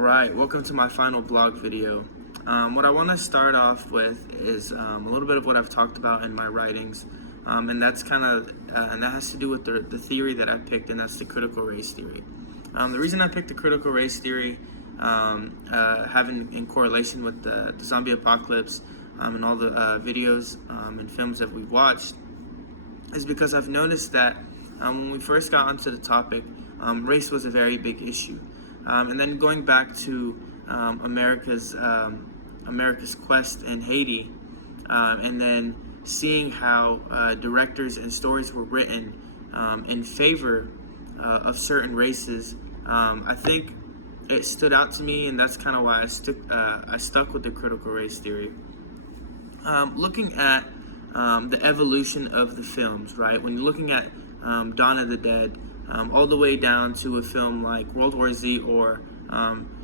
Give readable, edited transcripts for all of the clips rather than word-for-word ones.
Alright, welcome to my final blog video. What I want to start off with is a little bit of what I've talked about in my writings, and that's and that has to do with the theory that I picked, and that's the critical race theory. The reason I picked the critical race theory, having in correlation with the zombie apocalypse and all the videos and films that we've watched, is because I've noticed that when we first got onto the topic, race was a very big issue. And then going back to America's quest in Haiti, and then seeing how directors and stories were written in favor of certain races, I think it stood out to me, and that's kind of why I stuck with the critical race theory. Looking at the evolution of the films, right? When you're looking at Dawn of the Dead, all the way down to a film like World War Z or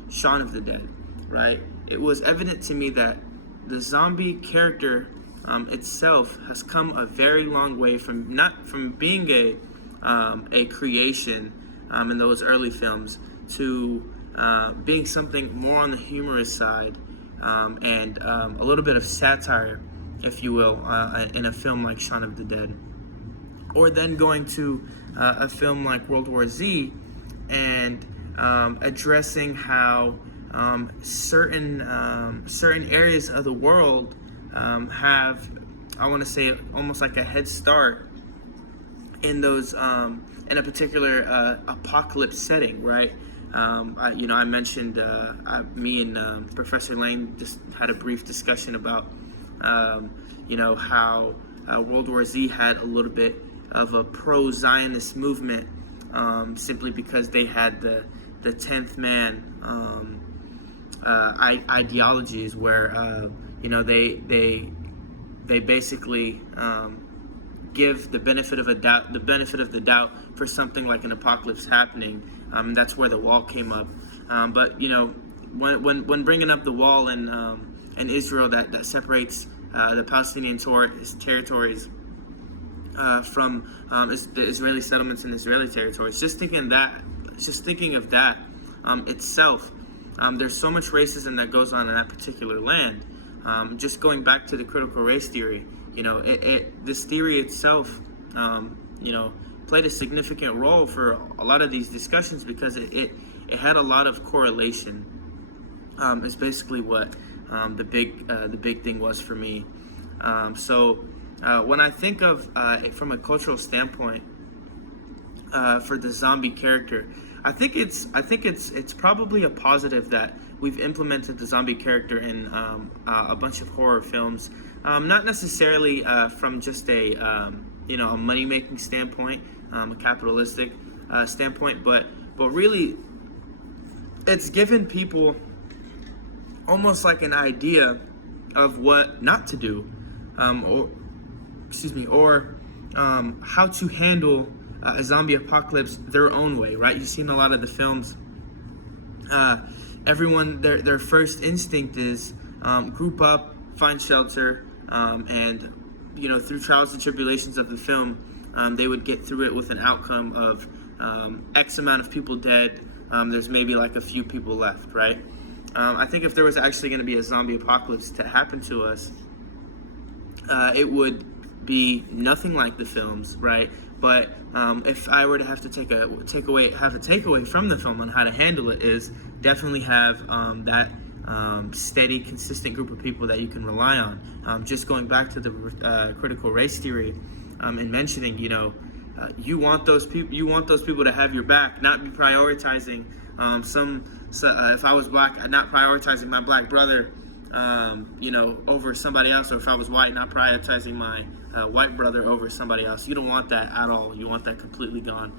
Shaun of the Dead, right? It was evident to me that the zombie character itself has come a very long way from being a creation in those early films to being something more on the humorous side and a little bit of satire, if you will, in a film like Shaun of the Dead. Or then going to a film like World War Z and addressing how certain areas of the world have, I want to say, almost like a head start in those in a particular apocalypse setting, right? I mentioned me and Professor Lane just had a brief discussion about how World War Z had a little bit of a pro-Zionist movement, simply because they had the 10th man ideologies, where they basically give the benefit of the doubt for something like an apocalypse happening. That's where the wall came up. But when bringing up the wall in Israel that separates the Palestinian territories from the Israeli settlements and Israeli territories. Just thinking of that itself, there's so much racism that goes on in that particular land. Just going back to the critical race theory, this theory itself, played a significant role for a lot of these discussions because it had a lot of correlation. Is basically what the big thing was for me. When I think of from a cultural standpoint for the zombie character, I think it's probably a positive that we've implemented the zombie character in a bunch of horror films, not necessarily from just a money-making standpoint, a capitalistic standpoint, but really it's given people almost like an idea of what not to do, or how to handle a zombie apocalypse their own way, right? You've seen a lot of the films. Everyone, their first instinct is group up, find shelter, and through trials and tribulations of the film, they would get through it with an outcome of X amount of people dead. There's maybe like a few people left, right? I think if there was actually going to be a zombie apocalypse to happen to us, it would be nothing like the films, right? But if I were to have to have a takeaway from the film on how to handle it, is definitely have that steady, consistent group of people that you can rely on. Just going back to the critical race theory and mentioning, you want those people to have your back, not be prioritizing if I was black, not prioritizing my black brother, over somebody else, or if I was white, not prioritizing my white brother over somebody else. You don't want that at all. You want that completely gone.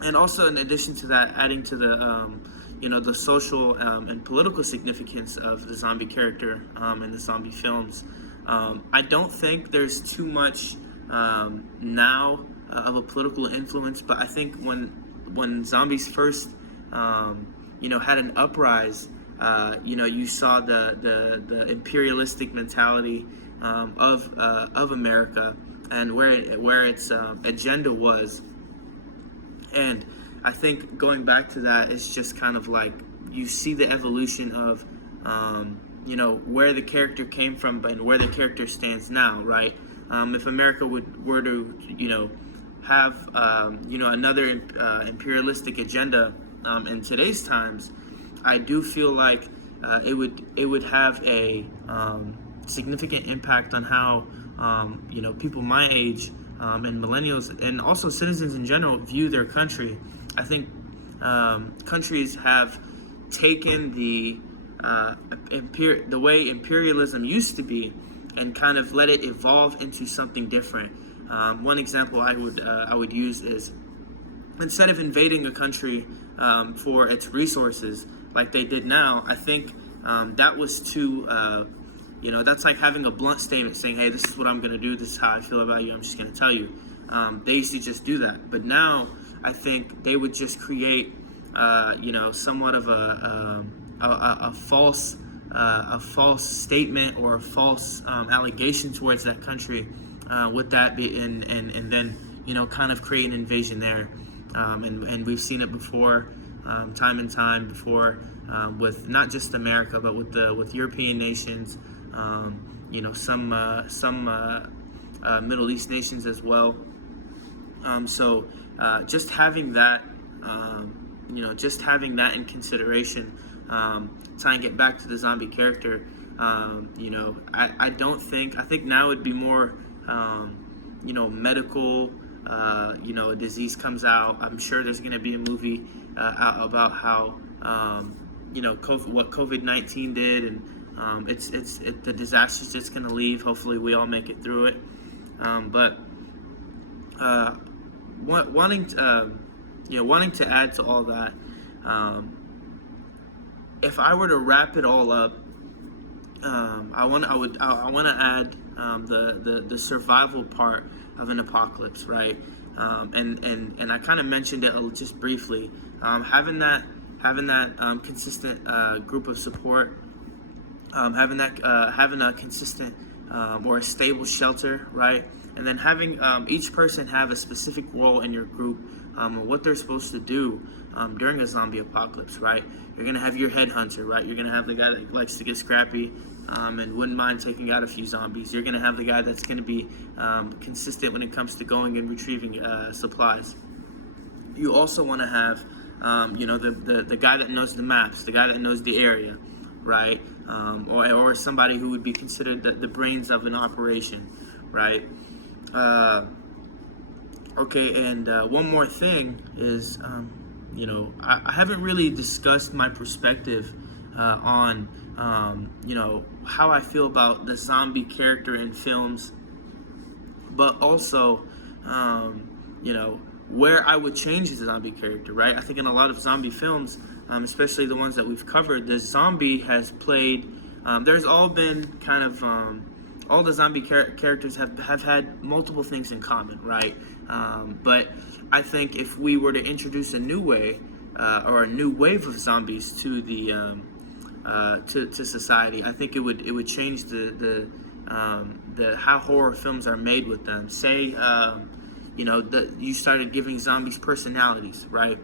And also, in addition to that, adding to the social and political significance of the zombie character in the zombie films, I don't think there's too much now of a political influence, but I think when zombies first had an uprise, you saw the imperialistic mentality of America and where its agenda was, and I think going back to that is just kind of like you see the evolution of, where the character came from and where the character stands now, right? If America were to, have, another imperialistic agenda in today's times, I do feel like it would have a significant impact on how people my age and millennials and also citizens in general view their country. I think countries have taken the way imperialism used to be and kind of let it evolve into something different. One example I would use is, instead of invading a country for its resources like they did now, I think that was too, that's like having a blunt statement saying, hey, this is what I'm going to do, this is how I feel about you, I'm just going to tell you. They used to just do that. But now I think they would just create, somewhat of a false statement or a false allegation towards that country. With that be and then kind of create an invasion there, and we've seen it before, time and time before, with not just America but with European nations, some Middle East nations as well. So just having that, in consideration, trying to get back to the zombie character. I think now it'd be more, medical. A disease comes out. I'm sure there's going to be a movie out about how, what COVID-19 did, and the disaster's just going to leave. Hopefully, we all make it through it. But wanting to add to all that, if I were to wrap it all up, I want to add the survival part of an apocalypse, right? And I kind of mentioned it just briefly. Having that consistent group of support, having a consistent or a stable shelter, right? And then having each person have a specific role in your group, and what they're supposed to do during a zombie apocalypse, right? You're gonna have your headhunter, right? You're gonna have the guy that likes to get scrappy and wouldn't mind taking out a few zombies. You're gonna have the guy that's gonna be consistent when it comes to going and retrieving supplies. You also want to have, the guy that knows the maps, the guy that knows the area, right? Or somebody who would be considered the brains of an operation, right? Okay, and one more thing is, I haven't really discussed my perspective on, how I feel about the zombie character in films, but also, where I would change the zombie character, right? I think in a lot of zombie films, especially the ones that we've covered, the zombie has played, there's all been kind of, all the zombie characters have had multiple things in common, right? But I think if we were to introduce a new way or a new wave of zombies to the to society, I think it would change the how horror films are made with them. Say, you started giving zombies personalities, right?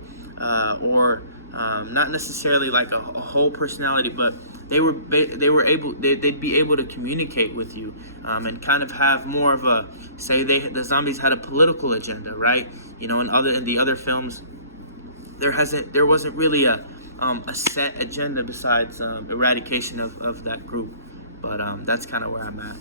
Or not necessarily like a whole personality, but they'd be able to communicate with you, and kind of have more of a, say the zombies had a political agenda, right? In the other films, there wasn't really a set agenda besides eradication of that group. But that's kind of where I'm at.